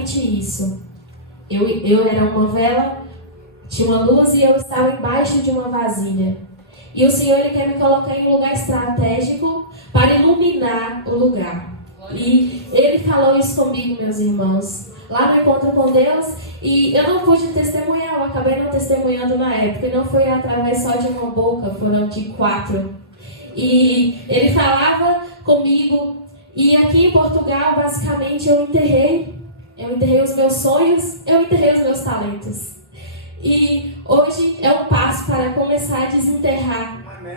exatamente isso. Eu era uma vela, tinha uma luz e eu estava embaixo de uma vasilha. E o Senhor, Ele quer me colocar em um lugar estratégico para iluminar o lugar. E Ele falou isso comigo, meus irmãos, lá no Encontro com Deus. E eu não pude testemunhar, eu acabei não testemunhando na época. E não foi através só de uma boca, foram de 4. E Ele falava comigo. E aqui em Portugal, basicamente, eu enterrei os meus sonhos, eu enterrei os meus talentos. E hoje é um passo para começar a desenterrar. Amém.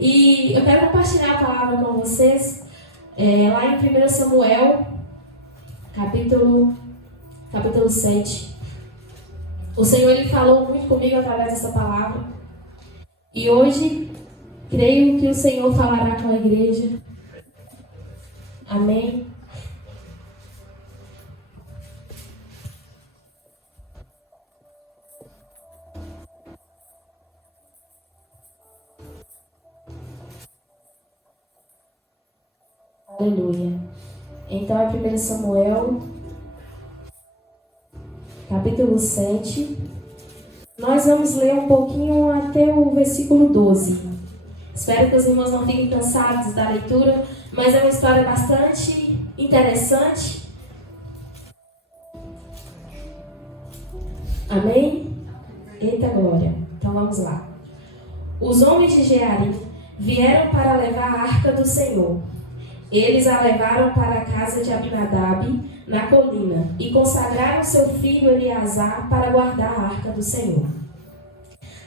E eu quero compartilhar a palavra com vocês, lá em 1 Samuel, capítulo 7. O Senhor, Ele falou muito comigo através dessa palavra. E hoje, creio que o Senhor falará com a igreja. Amém. Aleluia. Então é 1 Samuel, capítulo 7. Nós vamos ler um pouquinho até o versículo 12. Espero que os irmãos não fiquem cansados da leitura, mas é uma história bastante interessante. Amém? Eita glória. Então vamos lá. Os homens de Jearim vieram para levar a arca do Senhor. Eles a levaram para a casa de Abinadab, na colina, e consagraram seu filho Eleazar para guardar a arca do Senhor.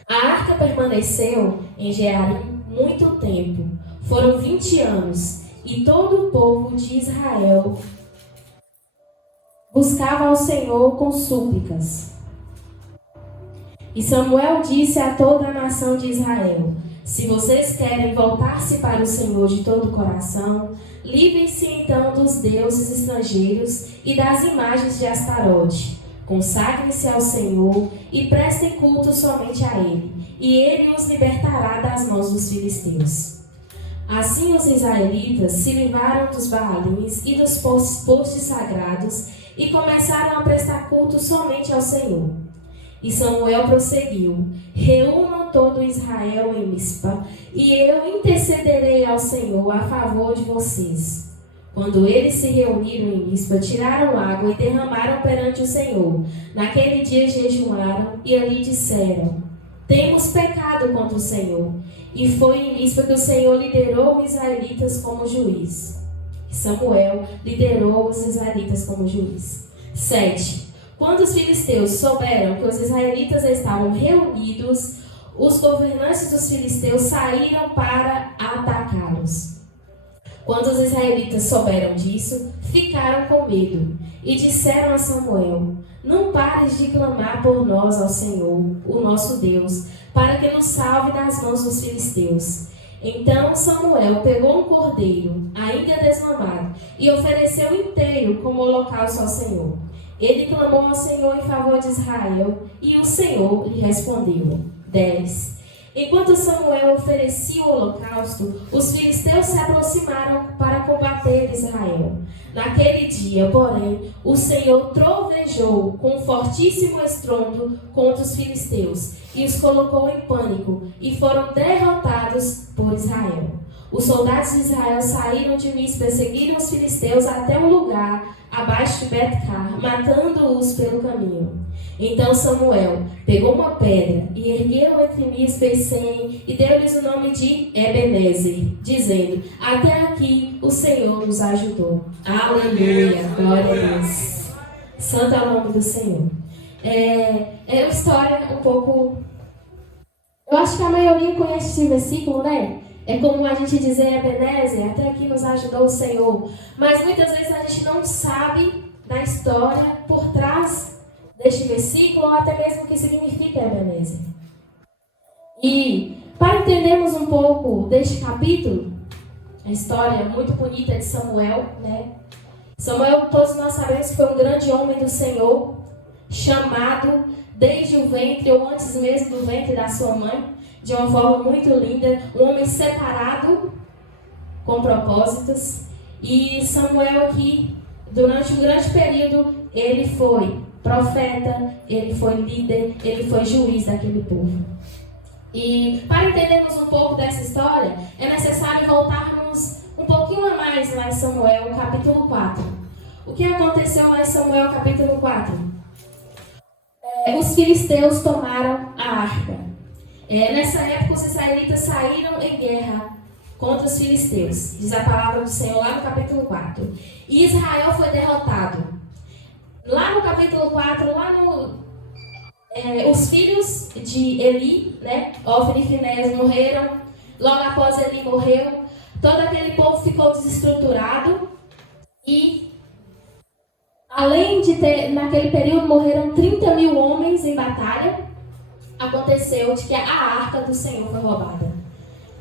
A arca permaneceu em Jearim muito tempo, foram 20 anos, e todo o povo de Israel buscava ao Senhor com súplicas. E Samuel disse a toda a nação de Israel: se vocês querem voltar-se para o Senhor de todo o coração, livrem-se então dos deuses estrangeiros e das imagens de Astarote. Consagrem-se ao Senhor e prestem culto somente a Ele, e Ele os libertará das mãos dos filisteus. Assim os israelitas se livraram dos Baalins e dos postes sagrados e começaram a prestar culto somente ao Senhor. E Samuel prosseguiu: reúnam todo Israel em Mispa, e eu intercederei ao Senhor a favor de vocês. Quando eles se reuniram em Mispa, tiraram água e derramaram perante o Senhor. Naquele dia jejuaram e ali disseram: temos pecado contra o Senhor. E foi em Mispa que o Senhor liderou os israelitas como juiz. Samuel liderou os israelitas como juiz. 7. Quando os filisteus souberam que os israelitas estavam reunidos, os governantes dos filisteus saíram para atacá-los. Quando os israelitas souberam disso, ficaram com medo e disseram a Samuel: não pares de clamar por nós ao Senhor, o nosso Deus, para que nos salve das mãos dos filisteus. Então Samuel pegou um cordeiro, ainda desmamado, e ofereceu inteiro como holocausto ao Senhor. Ele clamou ao Senhor em favor de Israel, e o Senhor lhe respondeu. 10. Enquanto Samuel oferecia o holocausto, os filisteus se aproximaram para combater Israel. Naquele dia, porém, o Senhor trovejou com um fortíssimo estrondo contra os filisteus e os colocou em pânico, e foram derrotados por Israel. Os soldados de Israel saíram de Mispa e seguiram os filisteus até um lugar abaixo de Bet-car, matando-os pelo caminho. Então Samuel pegou uma pedra e ergueu entre Mispa e Sem e deu-lhes o nome de Ebenezer, dizendo: até aqui o Senhor nos ajudou. Aleluia, glória a Deus. Santo é o nome do Senhor. É uma história um pouco... Eu acho que a maioria conhece esse versículo, né? É como a gente dizer Ebenezer, até aqui nos ajudou o Senhor. Mas muitas vezes a gente não sabe da história por trás deste versículo, ou até mesmo o que significa Ebenezer. E para entendermos um pouco deste capítulo, a história muito bonita de Samuel, né? Samuel, todos nós sabemos que foi um grande homem do Senhor, chamado desde o ventre, ou antes mesmo do ventre da sua mãe, de uma forma muito linda, um homem separado com propósitos. E Samuel aqui, durante um grande período, ele foi profeta, ele foi líder, ele foi juiz daquele povo. E para entendermos um pouco dessa história, é necessário voltarmos um pouquinho a mais lá em Samuel, capítulo 4. O que aconteceu lá em Samuel, capítulo 4? Os filisteus tomaram a arca. Nessa época, os israelitas saíram em guerra contra os filisteus. Diz a palavra do Senhor lá no capítulo 4. E Israel foi derrotado. Lá no capítulo 4, os filhos de Eli, né, Ofni e Finéias morreram. Logo após Eli morreu, todo aquele povo ficou desestruturado. E além de ter, naquele período, morreram 30 mil homens em batalha, aconteceu de que a arca do Senhor foi roubada.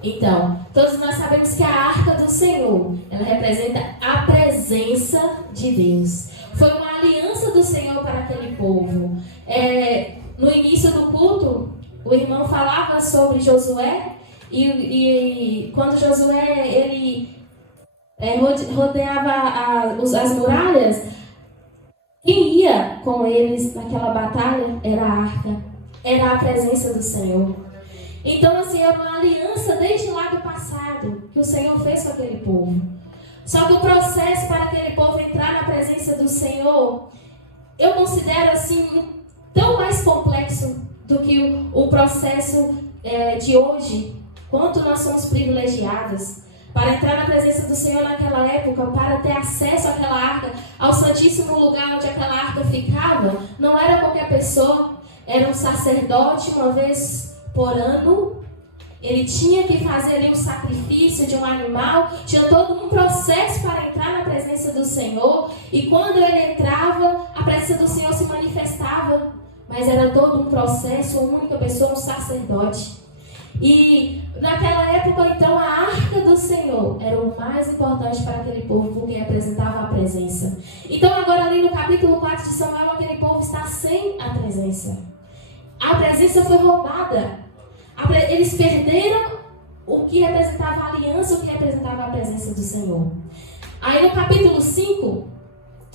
Então, todos nós sabemos que a arca do Senhor, ela representa a presença de Deus. Foi uma aliança do Senhor para aquele povo. No início do culto, o irmão falava sobre Josué, e quando Josué ele rodeava as muralhas, quem ia com eles naquela batalha era a arca, era a presença do Senhor. Então, assim, é uma aliança desde lá do passado que o Senhor fez com aquele povo. Só que o processo para aquele povo entrar na presença do Senhor, eu considero assim tão mais complexo do que o processo de hoje. Quanto nós somos privilegiados para entrar na presença do Senhor naquela época, para ter acesso àquela arca, ao santíssimo lugar onde aquela arca ficava. Não era qualquer pessoa, era um sacerdote, uma vez por ano. Ele tinha que fazer ali um sacrifício de um animal, tinha todo um processo para entrar na presença do Senhor, e quando ele entrava, a presença do Senhor se manifestava, mas era todo um processo, uma única pessoa, um sacerdote. E naquela época, então, a arca do Senhor era o mais importante para aquele povo, porque representava a presença. Então agora ali no capítulo 4 de Samuel, aquele povo está sem a presença. A presença foi roubada. Eles perderam o que representava a aliança, o que representava a presença do Senhor. Aí no capítulo 5,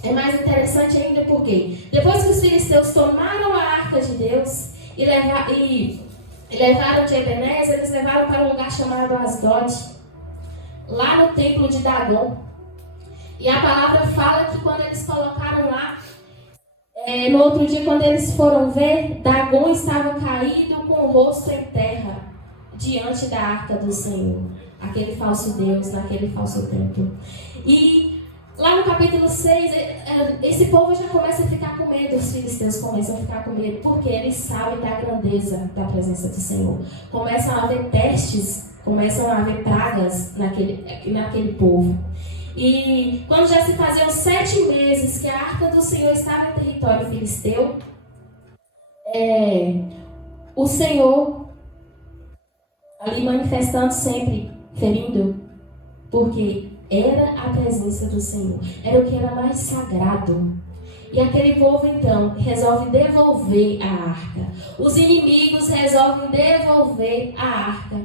é mais interessante ainda porque depois que os filisteus tomaram a arca de Deus e levaram de Ebenezer, eles levaram para um lugar chamado Asdod, lá no templo de Dagom. E a palavra fala que quando eles colocaram lá, no outro dia, quando eles foram ver, Dagom estava caído com o rosto em terra, diante da arca do Senhor, aquele falso Deus, naquele falso templo. E lá no capítulo 6, esse povo já começa a ficar com medo, os filisteus começam a ficar com medo, porque eles sabem da grandeza da presença do Senhor. Começam a haver pestes, começam a haver pragas naquele povo. E quando já se faziam 7 meses que a arca do Senhor estava em território filisteu, o Senhor ali manifestando sempre, ferindo, porque era a presença do Senhor, era o que era mais sagrado. E aquele povo então resolve devolver a arca. Os inimigos resolvem devolver a arca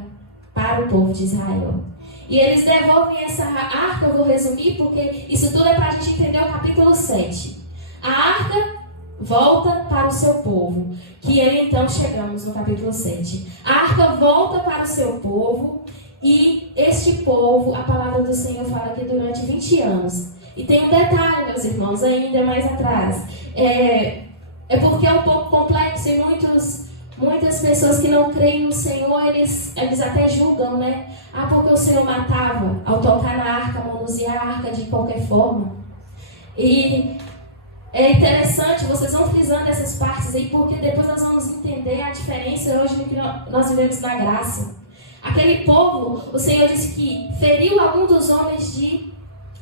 para o povo de Israel. E eles devolvem essa arca, eu vou resumir, porque isso tudo é para a gente entender o capítulo 7. A arca volta para o seu povo, que aí então chegamos no capítulo 7. A arca volta para o seu povo, e este povo, a palavra do Senhor fala que durante 20 anos. E tem um detalhe, meus irmãos, ainda mais atrás. Porque é um pouco complexo e muitas pessoas que não creem no Senhor, eles até julgam, né? Porque o Senhor matava ao tocar na arca, manusear a arca de qualquer forma. E é interessante, vocês vão frisando essas partes aí, porque depois nós vamos entender a diferença hoje no que nós vivemos na graça. Aquele povo, o Senhor disse que feriu algum dos homens de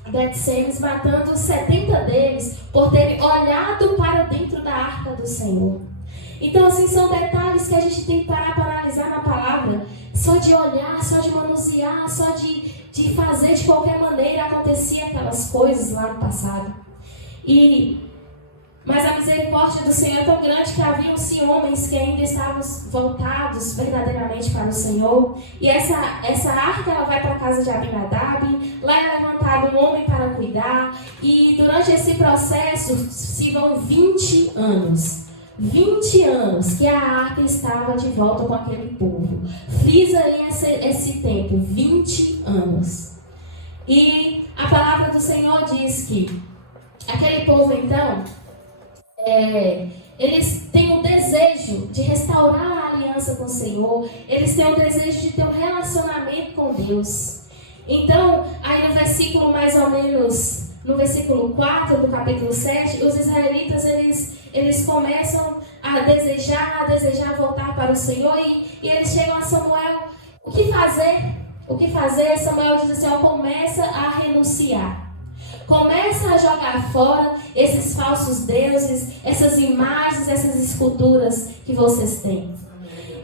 Bet-Semes, matando 70 deles por terem olhado para dentro da arca do Senhor. Então, assim, são detalhes que a gente tem que parar para analisar na palavra. Só de olhar, só de manusear, só de fazer de qualquer maneira, acontecia aquelas coisas lá no passado. E Mas a misericórdia do Senhor é tão grande que haviam-se homens que ainda estavam voltados verdadeiramente para o Senhor. E essa arca, ela vai para a casa de Abinadab. Lá é levantado um homem para cuidar. E durante esse processo se vão 20 anos. 20 anos que a arca estava de volta com aquele povo. Frisa aí esse tempo, 20 anos. E a palavra do Senhor diz que aquele povo, então, eles têm o desejo de restaurar a aliança com o Senhor. Eles têm o desejo de ter um relacionamento com Deus. Então, aí no versículo mais ou menos, no versículo 4 do capítulo 7, os israelitas, eles começam a desejar voltar para o Senhor. E eles chegam a Samuel. O que fazer? O que fazer? Samuel diz assim, começa a renunciar. Começa a jogar fora esses falsos deuses, essas imagens, essas esculturas que vocês têm.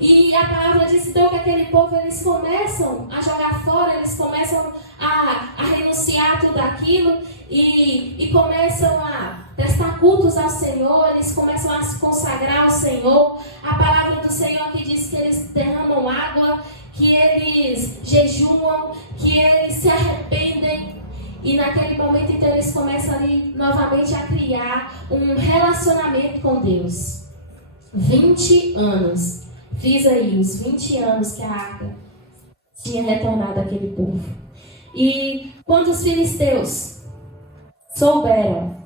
E a palavra diz então que aquele povo, eles começam a jogar fora, eles começam a renunciar tudo aquilo e começam a prestar cultos ao Senhor, eles começam a se consagrar ao Senhor. A palavra do Senhor que diz que eles derramam água, que eles jejuam, que eles se arrependem. E naquele momento, então, eles começam ali novamente a criar um relacionamento com Deus. 20 anos. Fiz aí os 20 anos que a arca tinha retornado àquele povo. E quando os filisteus souberam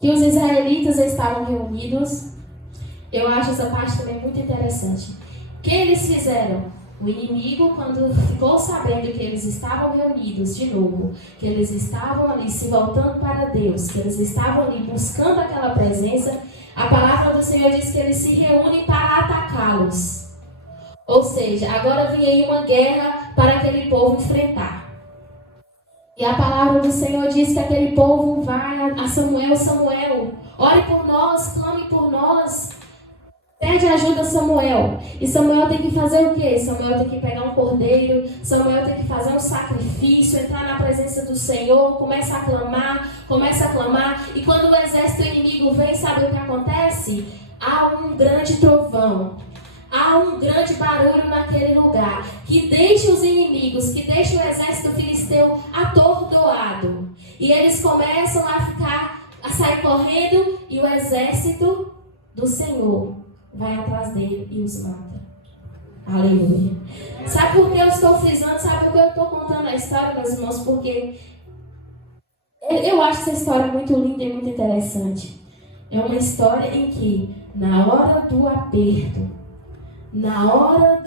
que os israelitas estavam reunidos, eu acho essa parte também muito interessante. O que eles fizeram? O inimigo, quando ficou sabendo que eles estavam reunidos de novo, que eles estavam ali se voltando para Deus, que eles estavam ali buscando aquela presença, a palavra do Senhor diz que eles se reúnem para atacá-los. Ou seja, agora vinha aí uma guerra para aquele povo enfrentar. E a palavra do Senhor diz que aquele povo vai a Samuel, Samuel, ore por nós, clame por nós. Pede ajuda a Samuel. E Samuel tem que fazer o quê? Samuel tem que pegar um cordeiro. Samuel tem que fazer um sacrifício. Entrar na presença do Senhor. Começa a clamar. E quando o exército inimigo vem, sabe o que acontece? Há um grande trovão. Há um grande barulho naquele lugar. Que deixa os inimigos, que deixa o exército filisteu atordoado. E eles começam a sair correndo. E o exército do Senhor vai atrás dele e os mata. Aleluia. Sabe por que eu estou frisando? Sabe por que eu estou contando a história, meus irmãos? Porque eu acho essa história muito linda e muito interessante. É uma história em que, na hora do aperto, na hora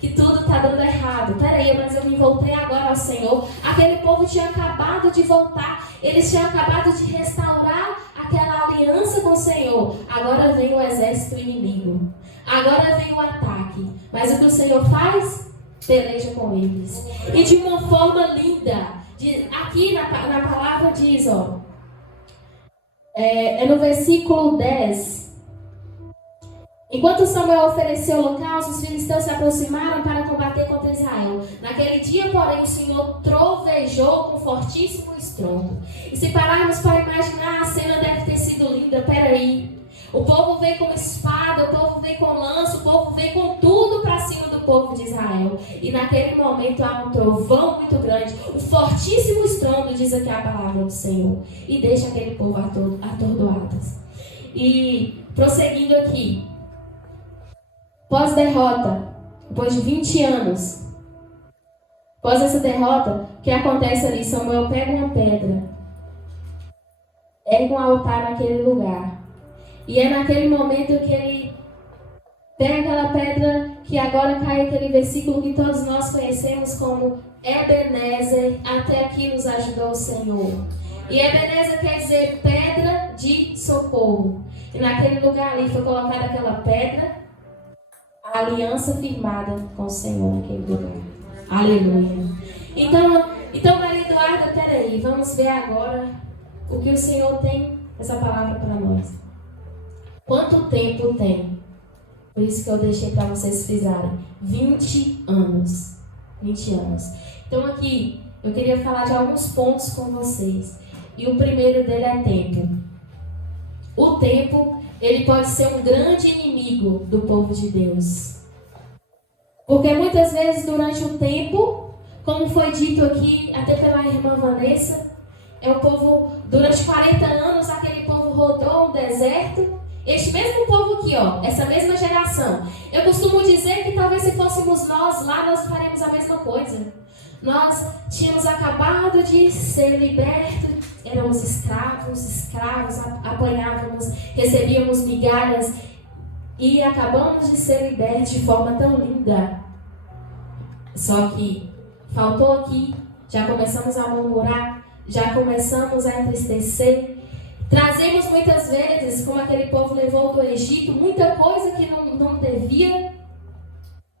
que tudo está dando errado. Peraí, mas eu me voltei agora ao Senhor. Aquele povo tinha acabado de voltar. Eles tinham acabado de restaurar aquela aliança com o Senhor. Agora vem o exército inimigo. Agora vem o ataque. Mas o que o Senhor faz? Peleja com eles. E de uma forma linda. Aqui na palavra diz, no versículo 10. Enquanto Samuel ofereceu holocaustos, os filisteus se aproximaram para combater contra Israel. Naquele dia, porém, o Senhor trovejou com fortíssimo estrondo. E se pararmos para imaginar, a cena deve ter sido linda. Peraí. O povo veio com espada, o povo veio com lança, o povo veio com tudo para cima do povo de Israel. E naquele momento há um trovão muito grande, um fortíssimo estrondo, diz aqui a palavra do Senhor. E deixa aquele povo atordoados. E prosseguindo aqui. Pós-derrota, depois de 20 anos, após essa derrota, o que acontece ali? Samuel pega uma pedra, ergue um altar naquele lugar. E é naquele momento que ele pega aquela pedra, que agora cai aquele versículo que todos nós conhecemos como Ebenezer, até aqui nos ajudou o Senhor. E Ebenezer quer dizer pedra de socorro. E naquele lugar ali foi colocada aquela pedra, a aliança firmada com o Senhor naquele lugar. Aleluia. Então Maria Eduarda, peraí, vamos ver agora o que o Senhor tem essa palavra para nós. Quanto tempo tem? Por isso que eu deixei para vocês frisarem. 20 anos. 20 anos. Então aqui, eu queria falar de alguns pontos com vocês. E o primeiro dele é tempo. O tempo, ele pode ser um grande inimigo do povo de Deus. Porque muitas vezes durante o tempo, como foi dito aqui até pela irmã Vanessa, o povo, durante 40 anos, aquele povo rodou o deserto. Este mesmo povo aqui, essa mesma geração. Eu costumo dizer que talvez se fôssemos nós lá, nós faremos a mesma coisa. Nós tínhamos acabado de ser libertos, éramos escravos, apanhávamos, recebíamos migalhas e acabamos de ser libertos de forma tão linda. Só que faltou aqui, já começamos a murmurar, já começamos a entristecer. Trazemos muitas vezes, como aquele povo levou do Egito, muita coisa que não devia.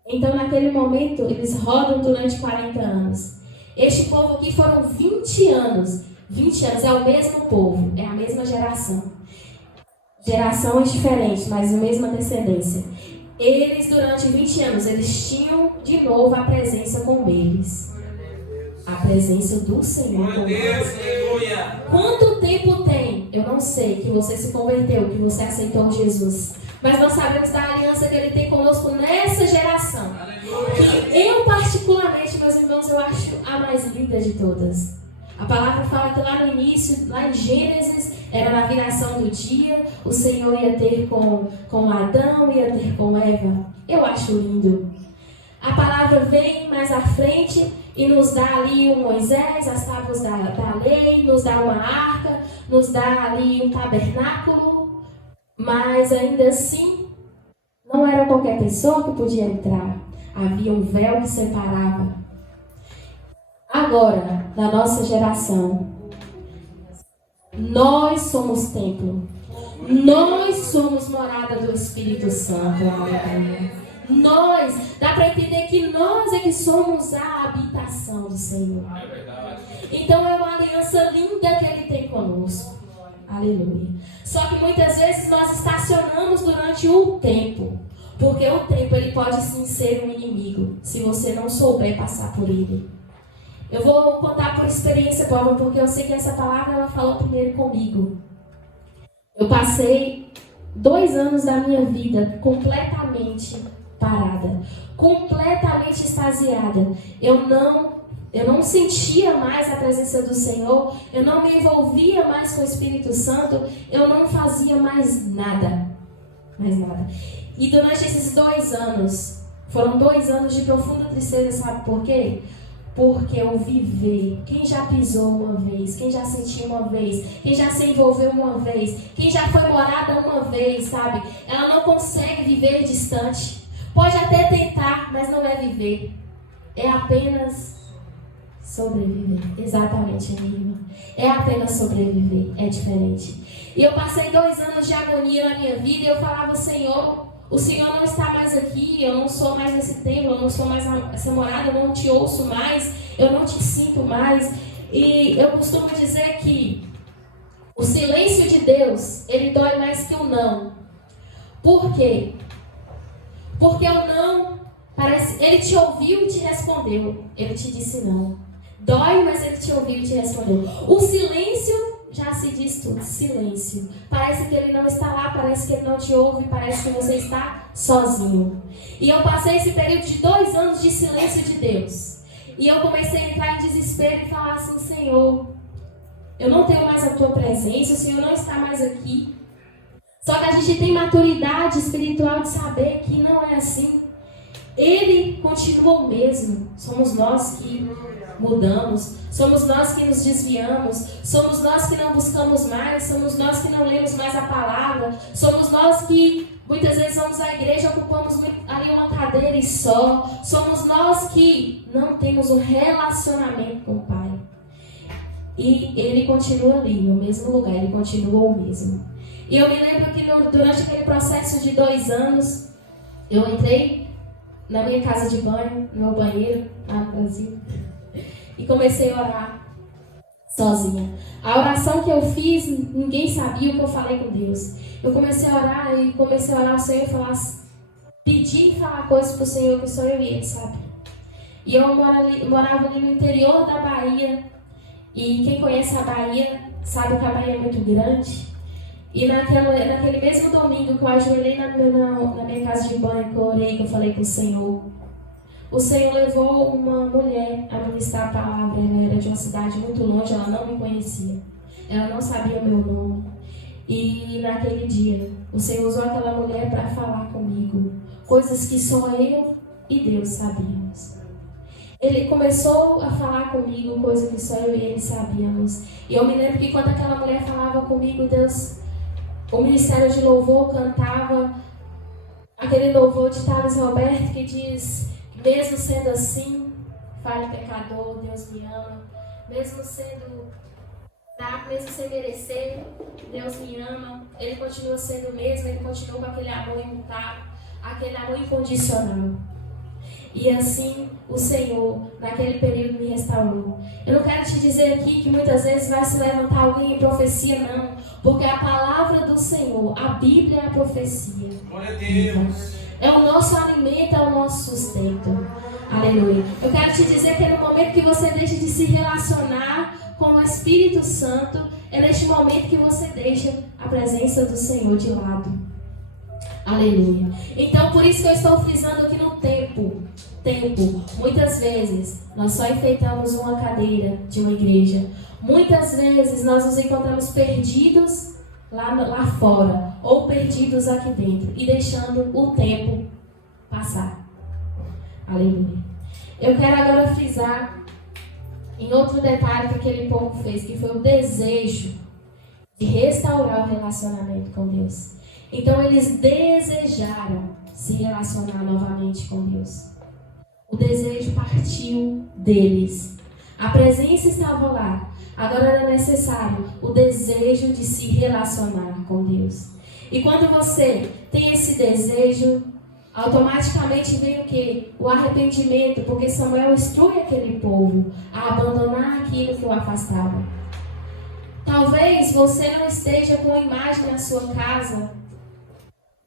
Então, naquele momento, eles rodam durante 40 anos. Este povo aqui foram 20 anos. 20 anos é o mesmo povo, é a mesma geração. Gerações diferentes, mas a mesma descendência. Eles, durante 20 anos, eles tinham de novo a presença com eles. A presença do Senhor com eles. Quanto tempo tem? Eu não sei que você se converteu, que você aceitou Jesus. Mas nós sabemos da aliança que Ele tem conosco nessa geração. Que eu particularmente, meus irmãos, eu acho a mais linda de todas. A palavra fala que lá no início, lá em Gênesis, era na viração do dia, o Senhor ia ter com Adão, ia ter com Eva. Eu acho lindo. A palavra vem mais à frente e nos dá ali o Moisés, as tábuas da lei, nos dá uma arca, nos dá ali um tabernáculo, mas ainda assim, não era qualquer pessoa que podia entrar. Havia um véu que separava. Agora, na nossa geração, nós somos templo. Nós somos morada do Espírito Santo. Nós, dá para entender que nós é que somos a habitação do Senhor. Então é uma aliança linda que Ele tem conosco. Aleluia. Só que muitas vezes nós estacionamos durante o tempo. Porque o tempo ele pode sim ser um inimigo, se você não souber passar por ele. Eu vou contar por experiência própria, porque eu sei que essa palavra ela falou primeiro comigo. Eu passei 2 anos da minha vida completamente parada, completamente extasiada. Eu não sentia mais a presença do Senhor, eu não me envolvia mais com o Espírito Santo, eu não fazia mais nada. E durante esses 2 anos, foram 2 anos de profunda tristeza, sabe por quê? Porque eu vivi. Quem já pisou uma vez, quem já sentiu uma vez, quem já se envolveu uma vez, quem já foi morada uma vez, sabe? Ela não consegue viver distante. Pode até tentar, mas não é viver. É apenas sobreviver. Exatamente, minha irmã. É apenas sobreviver. É diferente. E eu passei 2 anos de agonia na minha vida e eu falava, Senhor, o Senhor não está mais aqui, eu não sou mais esse templo, eu não sou mais essa morada, eu não te ouço mais, eu não te sinto mais. E eu costumo dizer que o silêncio de Deus, ele dói mais que o não. Por quê? Porque o não, parece, ele te ouviu e te respondeu, ele te disse não. Dói, mas ele te ouviu e te respondeu. O silêncio já se diz tudo, silêncio. Parece que ele não está lá, parece que ele não te ouve, parece que você está sozinho. E eu passei esse período de 2 anos de silêncio de Deus. E eu comecei a entrar em desespero e falar assim, Senhor, eu não tenho mais a tua presença, o Senhor não está mais aqui. Só que a gente tem maturidade espiritual de saber que não é assim. Ele continua o mesmo. Somos nós que mudamos, somos nós que nos desviamos, somos nós que não buscamos mais, somos nós que não lemos mais a palavra, somos nós que muitas vezes vamos à igreja, ocupamos ali uma cadeira e só, somos nós que não temos um relacionamento com o Pai. E Ele continua ali, no mesmo lugar, Ele continua o mesmo. E eu me lembro que durante aquele processo de 2 anos, eu entrei na minha casa de banho, no meu banheiro, lá no Brasil, e comecei a orar sozinha. A oração que eu fiz, ninguém sabia o que eu falei com Deus. Eu comecei a orar e comecei a orar ao Senhor e falar, pedir e falar coisas para o Senhor que só eu e Ele, sabe? E eu morava ali no interior da Bahia. E quem conhece a Bahia sabe, o Cabaí é muito grande. E naquele mesmo domingo que eu ajoelhei na minha casa de banho, que eu orei, que eu falei com o Senhor levou uma mulher a ministrar a palavra. Ela era de uma cidade muito longe, ela não me conhecia. Ela não sabia meu nome. E naquele dia, o Senhor usou aquela mulher para falar comigo. Coisas que só eu e Deus sabíamos. Ele começou a falar comigo, coisas que só eu e ele sabíamos. E eu me lembro que quando aquela mulher falava comigo, Deus, o ministério de louvor cantava aquele louvor de Thales Roberto que diz: mesmo sendo assim, falho pecador, Deus me ama. Mesmo sendo fraco, mesmo sem merecer, Deus me ama. Ele continua sendo o mesmo, ele continua com aquele amor imutável, aquele amor incondicional. E assim o Senhor, naquele período, me restaurou. Eu não quero te dizer aqui que muitas vezes vai se levantar alguém em profecia, não. Porque a palavra do Senhor, a Bíblia é a profecia. Glória a Deus. É o nosso alimento, é o nosso sustento. Aleluia. Eu quero te dizer que é no momento que você deixa de se relacionar com o Espírito Santo, é neste momento que você deixa a presença do Senhor de lado. Aleluia. Então, por isso que eu estou frisando aqui no tempo. Muitas vezes, nós só enfeitamos uma cadeira de uma igreja. Muitas vezes, nós nos encontramos perdidos lá fora, ou perdidos aqui dentro, e deixando o tempo passar. Aleluia. Eu quero agora frisar em outro detalhe que aquele povo fez, que foi o desejo de restaurar o relacionamento com Deus. Então eles desejaram se relacionar novamente com Deus. O desejo partiu deles. A presença estava lá. Agora era necessário o desejo de se relacionar com Deus. E quando você tem esse desejo, automaticamente vem o quê? O arrependimento, porque Samuel instrui aquele povo a abandonar aquilo que o afastava. Talvez você não esteja com uma imagem na sua casa,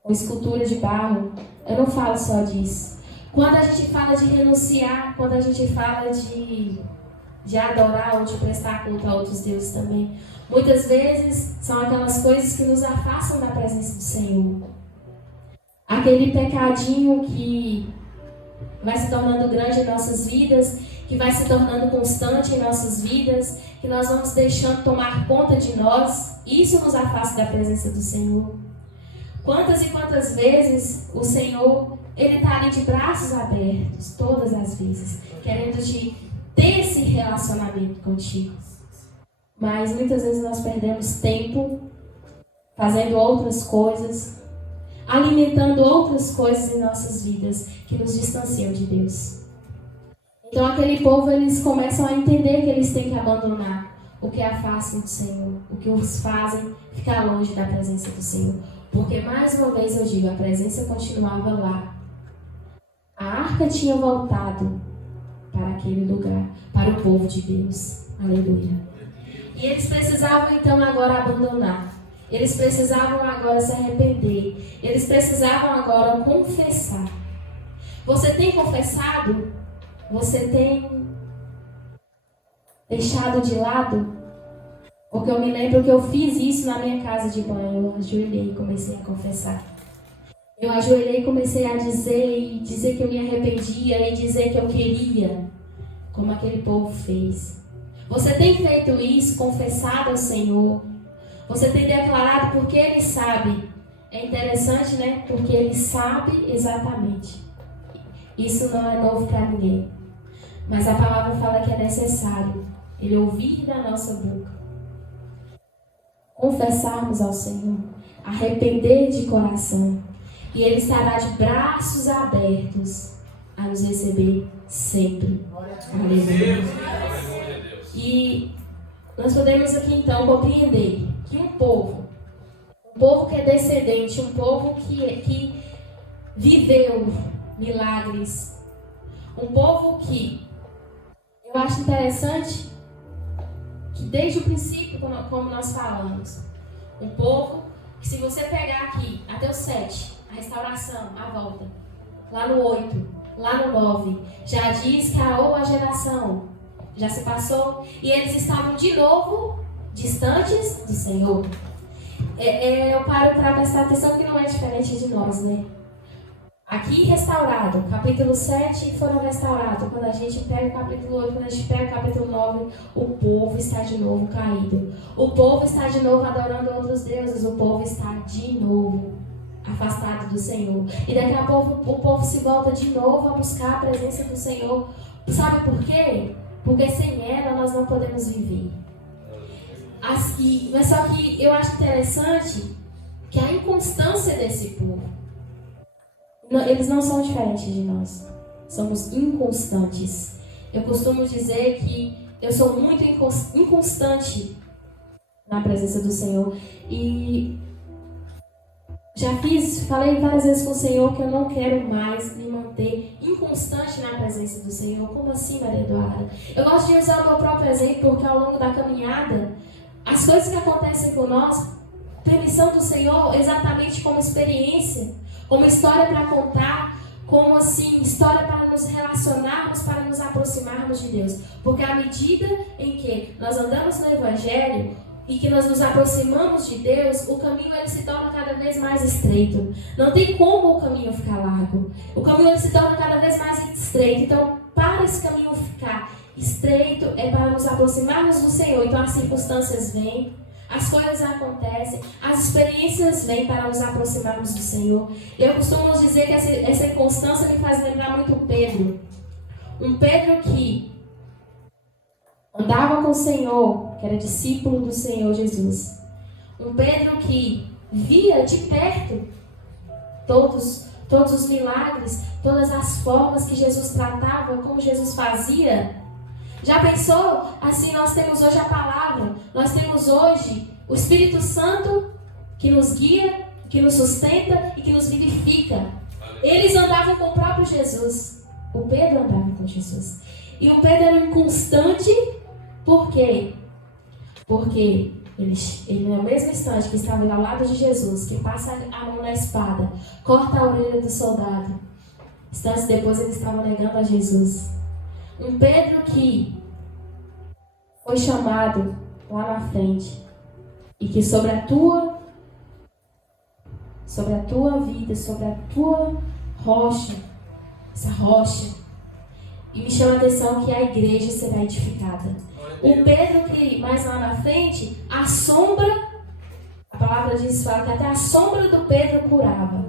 ou escultura de barro. Eu não falo só disso. Quando a gente fala de renunciar, quando a gente fala de adorar ou de prestar culto a outros deuses também, muitas vezes são aquelas coisas que nos afastam da presença do Senhor. Aquele pecadinho que vai se tornando grande em nossas vidas, que vai se tornando constante em nossas vidas, que nós vamos deixando tomar conta de nós, isso nos afasta da presença do Senhor. Quantas e quantas vezes o Senhor, Ele está ali de braços abertos, todas as vezes, querendo ter esse relacionamento contigo. Mas muitas vezes nós perdemos tempo fazendo outras coisas, alimentando outras coisas em nossas vidas que nos distanciam de Deus. Então aquele povo, eles começam a entender que eles têm que abandonar o que afasta do Senhor, o que os fazem ficar longe da presença do Senhor. Porque mais uma vez eu digo, a presença continuava lá. A arca tinha voltado para aquele lugar, para o povo de Deus. Aleluia. E eles precisavam então agora abandonar. Eles precisavam agora se arrepender. Eles precisavam agora confessar. Você tem confessado? Você tem deixado de lado? Porque eu me lembro que eu fiz isso na minha casa de banho. Eu ajoelhei e comecei a confessar. Eu ajoelhei e comecei a dizer que eu me arrependia e dizer que eu queria, como aquele povo fez. Você tem feito isso, confessado ao Senhor? Você tem declarado porque Ele sabe? É interessante, né? Porque Ele sabe exatamente. Isso não é novo para ninguém. Mas a palavra fala que é necessário Ele ouvir da nossa boca. Confessarmos ao Senhor, arrepender de coração, e Ele estará de braços abertos a nos receber sempre. Aleluia. E nós podemos aqui então compreender que um povo que é descendente, um povo que viveu milagres, um povo que eu acho interessante que desde o princípio, como nós falamos, um povo que, se você pegar aqui até o 7, a restauração, a volta, lá no 8, lá no 9, já diz que a geração já se passou e eles estavam de novo distantes do Senhor. Eu paro para prestar atenção que não é diferente de nós, né? Aqui restaurado, capítulo 7 foram restaurados. Quando a gente pega o capítulo 8, quando a gente pega o capítulo 9, o povo está de novo caído. O povo está de novo adorando outros deuses. O povo está de novo afastado do Senhor. E daqui a pouco o povo se volta de novo a buscar a presença do Senhor. Sabe por quê? Porque sem ela nós não podemos viver. Mas só que eu acho interessante que a inconstância desse povo, eles não são diferentes de nós. Somos inconstantes. Eu costumo dizer que eu sou muito inconstante na presença do Senhor. E falei várias vezes com o Senhor que eu não quero mais me manter inconstante na presença do Senhor. Como assim, Maria Eduarda? Eu gosto de usar o meu próprio exemplo, porque ao longo da caminhada, as coisas que acontecem com nós, permissão do Senhor, exatamente como experiência, como história para contar, como assim, história para nos relacionarmos, para nos aproximarmos de Deus. Porque à medida em que nós andamos no Evangelho e que nós nos aproximamos de Deus, o caminho ele se torna cada vez mais estreito. Não tem como o caminho ficar largo. O caminho ele se torna cada vez mais estreito. Então, para esse caminho ficar estreito, é para nos aproximarmos do Senhor. Então, as circunstâncias vêm, as coisas acontecem, as experiências vêm para nos aproximarmos do Senhor. Eu costumo dizer que essa inconstância me faz lembrar muito Pedro. Um Pedro que andava com o Senhor, que era discípulo do Senhor Jesus. Um Pedro que via de perto todos os milagres, todas as formas que Jesus tratava, como Jesus fazia. Já pensou? Assim, nós temos hoje a palavra, nós temos hoje o Espírito Santo que nos guia, que nos sustenta e que nos vivifica. Eles andavam com o próprio Jesus. O Pedro andava com Jesus. E o Pedro era inconstante, por quê? Porque ele no mesmo instante que estava ao lado de Jesus, que passa a mão na espada, corta a orelha do soldado, instantes depois ele estava negando a Jesus. Um Pedro que foi chamado lá na frente e que sobre a tua vida, sobre a tua rocha, essa rocha, e me chama a atenção que a igreja será edificada. O Pedro que mais lá na frente, a sombra, a palavra diz, fala que até a sombra do Pedro curava.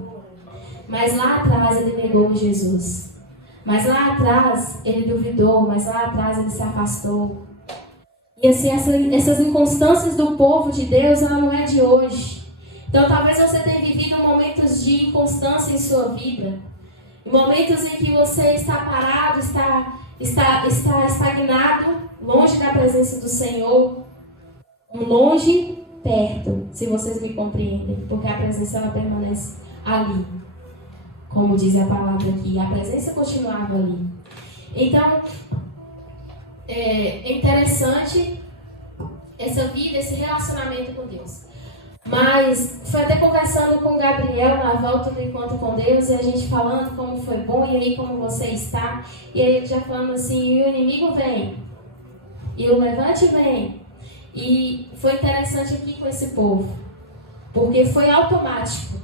Mas lá atrás ele negou Jesus. Mas lá atrás ele duvidou, mas lá atrás ele se afastou. E assim, essas inconstâncias do povo de Deus, ela não é de hoje. Então talvez você tenha vivido momentos de inconstância em sua vida. Momentos em que você está parado, está estagnado, longe da presença do Senhor. Longe, perto, se vocês me compreendem. Porque a presença ela permanece ali. Como diz a palavra aqui, a presença continuava ali. Então, é interessante essa vida, esse relacionamento com Deus. Mas foi até conversando com o Gabriel na volta do encontro com Deus, e a gente falando como foi bom, e aí como você está. E aí ele já falando assim, e o inimigo vem, e o levante vem. E foi interessante aqui com esse povo, porque foi automático.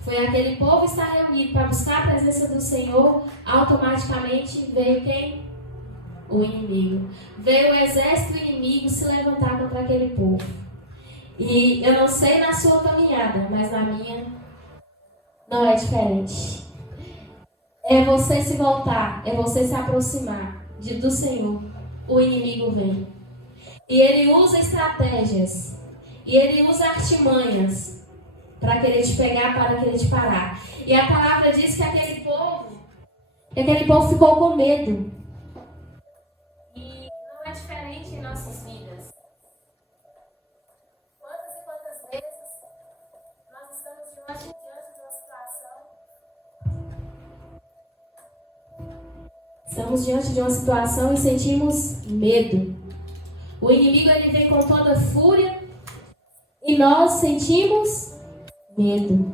Foi aquele povo estar reunido para buscar a presença do Senhor, automaticamente veio quem? O inimigo. Veio o exército inimigo se levantar contra aquele povo. E eu não sei na sua caminhada, mas na minha não é diferente. É você se voltar, é você se aproximar do Senhor. O inimigo vem. E ele usa estratégias. E ele usa artimanhas para querer te pegar, para querer te parar. E a palavra diz que aquele povo ficou com medo. E não é diferente em nossas vidas. Quantas e quantas vezes nós estamos diante de uma situação. Estamos diante de uma situação e sentimos medo. O inimigo ele vem com toda fúria e nós sentimos medo.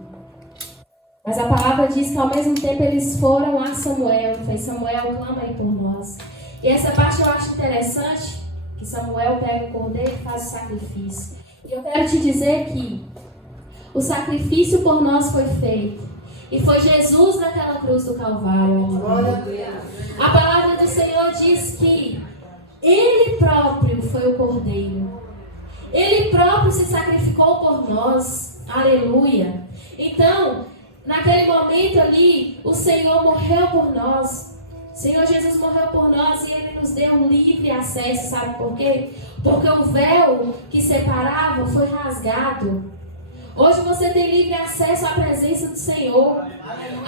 Mas a palavra diz que ao mesmo tempo eles foram a Samuel. Foi Samuel, clama aí por nós. E essa parte eu acho interessante, que Samuel pega o cordeiro e faz o sacrifício. E eu quero te dizer que o sacrifício por nós foi feito. E foi Jesus naquela cruz do Calvário. A palavra do Senhor diz que Ele próprio foi o cordeiro. Ele próprio se sacrificou por nós. Aleluia. Então, naquele momento ali, o Senhor morreu por nós. O Senhor Jesus morreu por nós e Ele nos deu um livre acesso. Sabe por quê? Porque o véu que separava foi rasgado. Hoje você tem livre acesso à presença do Senhor.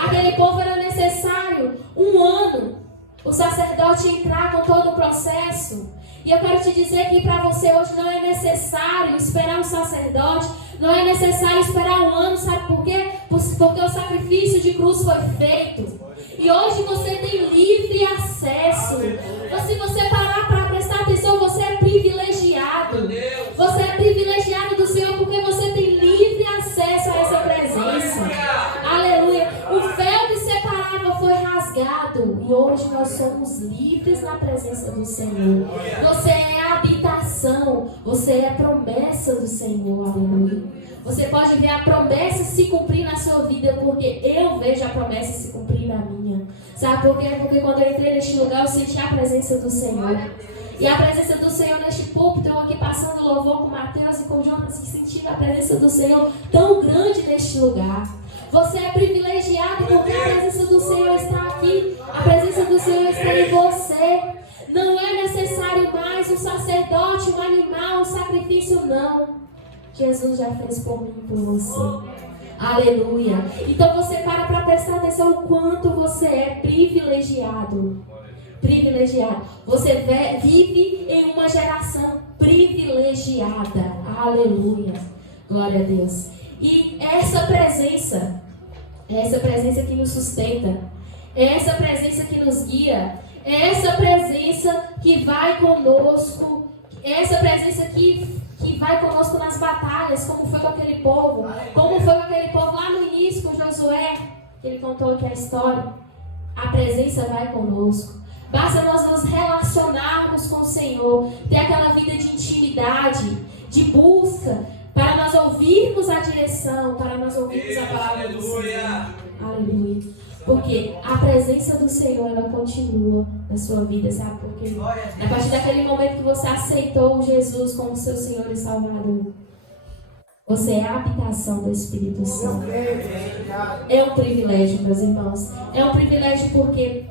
Aquele povo era necessário 1 ano o sacerdote entrar com todo o processo. E eu quero te dizer que para você hoje não é necessário esperar um sacerdote, não é necessário esperar 1 ano, sabe por quê? Porque o sacrifício de cruz foi feito. E hoje você tem livre acesso. Se você parar para prestar atenção, você é privilegiado. Você é privilegiado do Senhor porque você tem livre acesso a essa presença. Aleluia. O véu que separava foi rasgado. E hoje nós somos livres na presença do Senhor. Você é a habitação. Você é a promessa do Senhor. Aleluia. Você pode ver a promessa se cumprir na sua vida, porque eu vejo a promessa se cumprir na minha. Sabe por quê? Porque quando eu entrei neste lugar, eu senti a presença do Senhor. E a presença do Senhor neste púlpito, eu aqui passando louvor com Mateus e com Jonas, sentindo a presença do Senhor tão grande neste lugar. Você é privilegiado porque a presença do Senhor está aqui. A presença do Senhor está em você. Não é necessário mais um sacerdote, um animal, um sacrifício, não. Jesus já fez por mim e por você. Aleluia. Então você para prestar atenção o quanto você é privilegiado. Privilegiado. Você vive em uma geração privilegiada. Aleluia. Glória a Deus. E essa presença que nos sustenta, essa presença que nos guia, essa presença que vai conosco, essa presença que vai conosco nas batalhas, como foi com aquele povo, lá no início com Josué, que ele contou aqui a história. A presença vai conosco. Basta nós nos relacionarmos com o Senhor, ter aquela vida de intimidade, de busca, para nós ouvirmos a direção, para nós ouvirmos a palavra do Senhor. Aleluia. Porque a presença do Senhor, ela continua na sua vida, sabe por quê? A partir daquele momento que você aceitou Jesus como seu Senhor e Salvador, você é a habitação do Espírito Santo. É um privilégio, meus irmãos. É um privilégio porque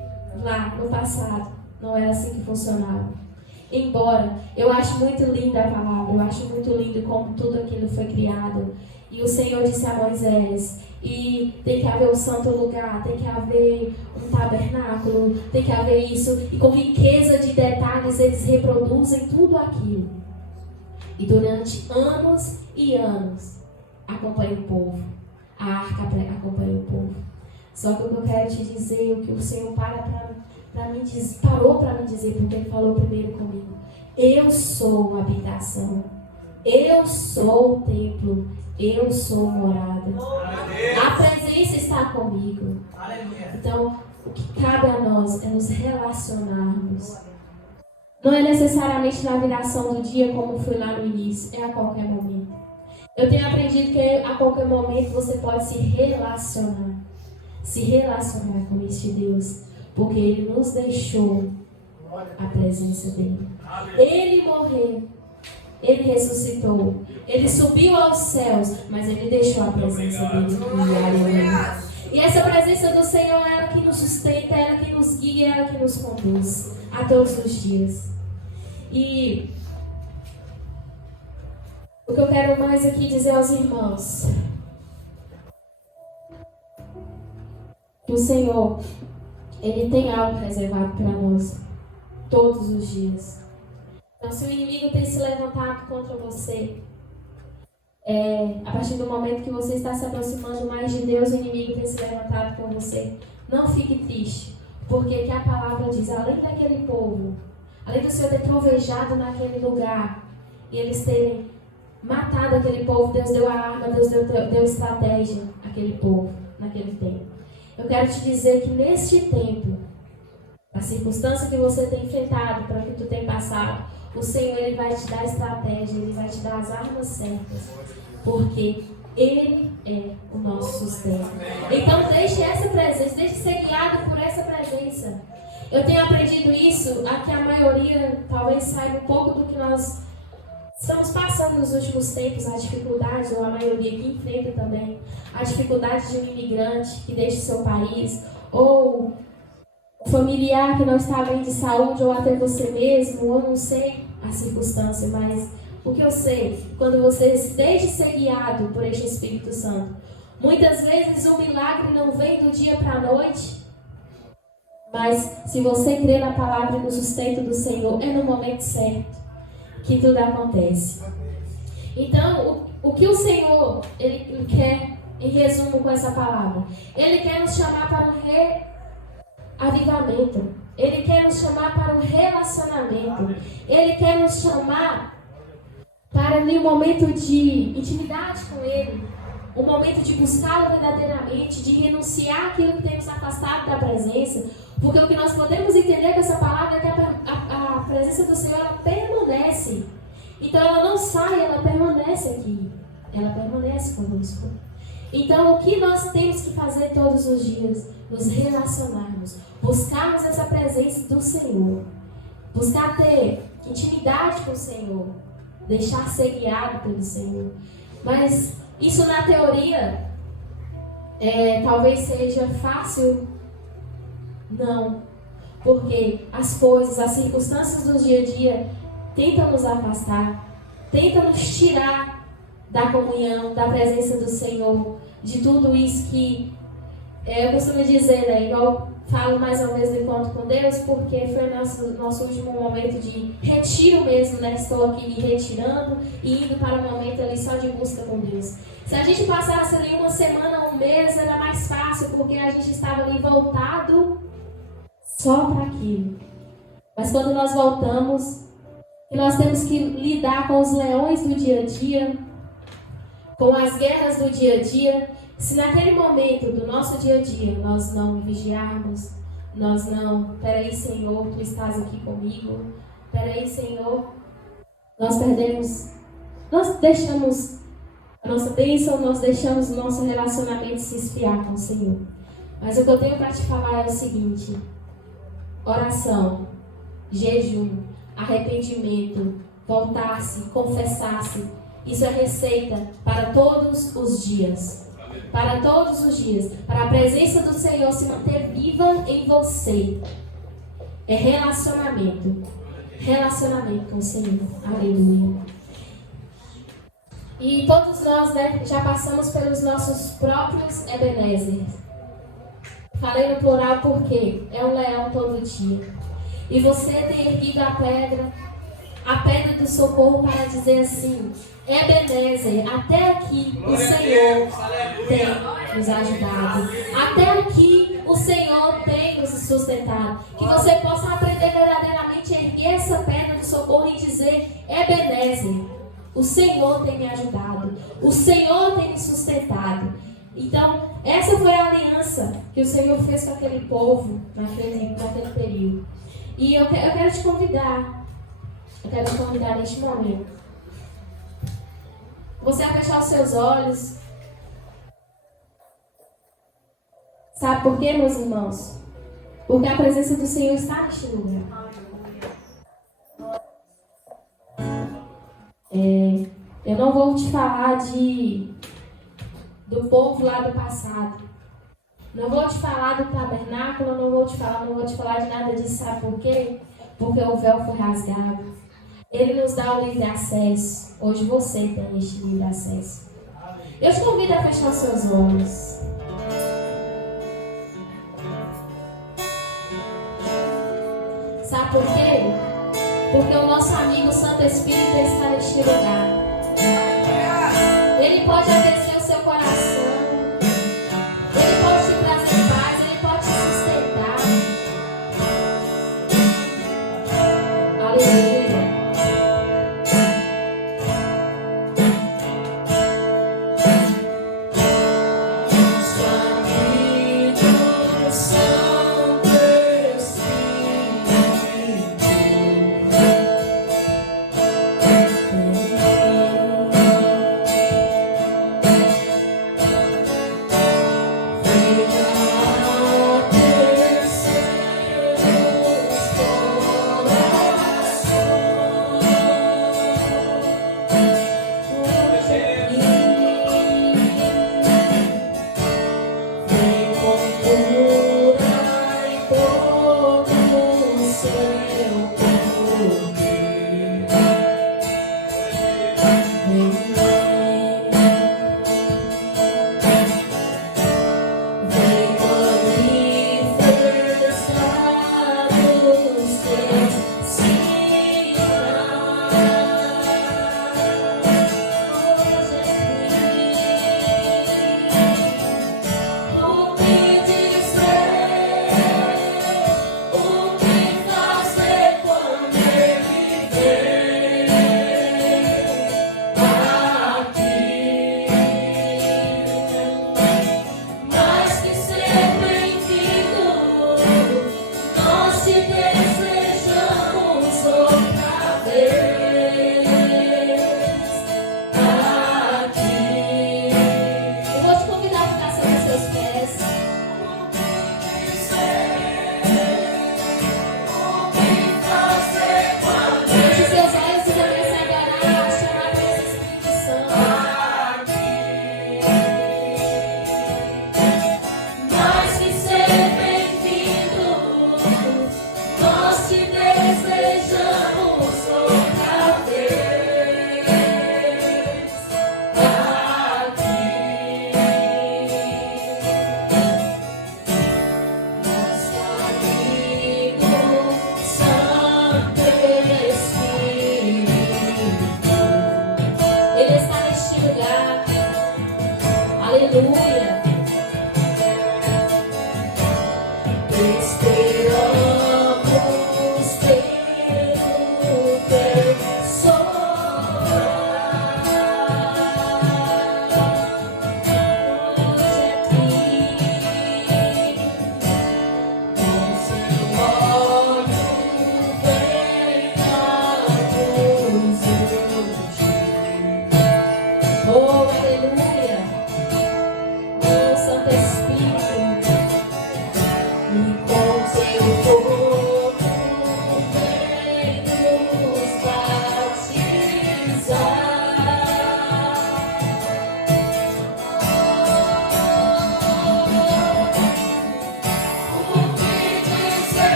lá no passado não era assim que funcionava. Embora eu acho muito linda a palavra, eu acho muito lindo como tudo aquilo foi criado. E o Senhor disse a Moisés, e tem que haver um santo lugar, tem que haver um tabernáculo, tem que haver isso. E com riqueza de detalhes eles reproduzem tudo aquilo. E durante anos e anos acompanha o povo. A arca acompanha o povo. Só que o que eu quero te dizer, o que o Senhor parou para me dizer, porque Ele falou primeiro comigo. Eu sou a habitação. Eu sou o templo. Eu sou morada. A presença está comigo. Então, o que cabe a nós é nos relacionarmos. Não é necessariamente na viração do dia, como foi lá no início. É a qualquer momento. Eu tenho aprendido que a qualquer momento você pode se relacionar. Se relacionar com este Deus. Porque Ele nos deixou a presença dEle. Ele morreu. Ele ressuscitou. Ele subiu aos céus, mas Ele deixou a presença dEle. E essa presença do Senhor é ela que nos sustenta, é ela que nos guia, é ela que nos conduz a todos os dias. E o que eu quero mais aqui dizer aos irmãos, que o Senhor, Ele tem algo reservado para nós todos os dias. Então, se o inimigo tem se levantado contra você, a partir do momento que você está se aproximando mais de Deus, o inimigo tem se levantado com você, não fique triste, porque que a palavra diz, além daquele povo, além do Senhor ter trovejado naquele lugar, e eles terem matado aquele povo, Deus deu a arma, Deus deu estratégia àquele povo, naquele tempo. Eu quero te dizer que neste tempo, a circunstância que você tem enfrentado, para que tu tem passado, o Senhor ele vai te dar estratégia, Ele vai te dar as armas certas, porque Ele é o nosso sustento. Então deixe essa presença, deixe ser guiado por essa presença. Eu tenho aprendido isso, aqui a maioria talvez saiba um pouco do que nós estamos passando nos últimos tempos, a dificuldade, ou a maioria que enfrenta também, a dificuldade de um imigrante que deixa o seu país, ou familiar que não está bem de saúde, ou até você mesmo, ou não sei a circunstância, mas o que eu sei, quando você se deixa ser guiado por este Espírito Santo, muitas vezes o milagre não vem do dia para a noite, mas se você crê na palavra e no sustento do Senhor, é no momento certo que tudo acontece. Então, o que o Senhor ele quer, em resumo com essa palavra, Ele quer nos chamar para um reavivamento, Ele quer nos chamar para um relacionamento, Ele quer nos chamar para ali um momento de intimidade com Ele, um momento de buscá-lo verdadeiramente, de renunciar àquilo que tem nos afastado da presença, porque o que nós podemos entender com essa palavra é que a presença do Senhor ela permanece. Então ela não sai, ela permanece aqui. Ela permanece conosco. Então o que nós temos que fazer todos os dias? Nos relacionarmos, buscarmos essa presença do Senhor, buscar ter intimidade com o Senhor, deixar ser guiado pelo Senhor. Mas isso na teoria talvez seja fácil. Não, porque as coisas, as circunstâncias do dia a dia tentam nos afastar, tentam nos tirar da comunhão, da presença do Senhor, de tudo isso que eu costumo dizer, né? Igual falo mais uma vez do encontro com Deus, porque foi nosso último momento de retiro mesmo, né? Estou aqui me retirando e indo para um momento ali só de busca com Deus. Se a gente passasse ali uma semana, um mês, era mais fácil, porque a gente estava ali voltado só para aquilo. Mas quando nós voltamos, e nós temos que lidar com os leões do dia a dia, com as guerras do dia a dia, se naquele momento do nosso dia a dia nós não vigiarmos, nós não, peraí Senhor, Tu estás aqui comigo, peraí Senhor, nós perdemos, nós deixamos a nossa bênção, nós deixamos o nosso relacionamento se esfriar com o Senhor. Mas o que eu tenho para te falar é o seguinte: oração, jejum, arrependimento, voltar-se, confessar-se, isso é receita para todos os dias. Para todos os dias. Para a presença do Senhor se manter viva em você. É relacionamento. Relacionamento com o Senhor. Aleluia. E todos nós, né, já passamos pelos nossos próprios Ebenezer. Falei no plural porque é um leão todo dia. E você tem erguido a pedra do socorro para dizer assim: Ebenezer, até aqui o Senhor tem nos ajudado. Até aqui o Senhor tem nos sustentado. Que você possa aprender verdadeiramente a erguer essa pedra de socorro e dizer: Ebenezer, o Senhor tem me ajudado. O Senhor tem me sustentado. Então, essa foi a aliança que o Senhor fez com aquele povo naquele período. E eu quero te convidar. Eu quero te convidar neste momento. Você vai fechar os seus olhos. Sabe por quê, meus irmãos? Porque a presença do Senhor está neste lugar. Eu não vou te falar do povo lá do passado. Não vou te falar do tabernáculo, não vou te falar de nada disso. Sabe por quê? Porque o véu foi rasgado. Ele nos dá o livre acesso. Hoje você tem este livre acesso. Eu te convido a fechar os seus olhos. Sabe por quê? Porque o nosso amigo Santo Espírito está neste lugar. Ele pode aquecer o seu coração. Ele pode te trazer paz. Ele pode te sustentar. Aleluia.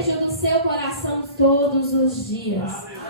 desejo do seu coração todos os dias.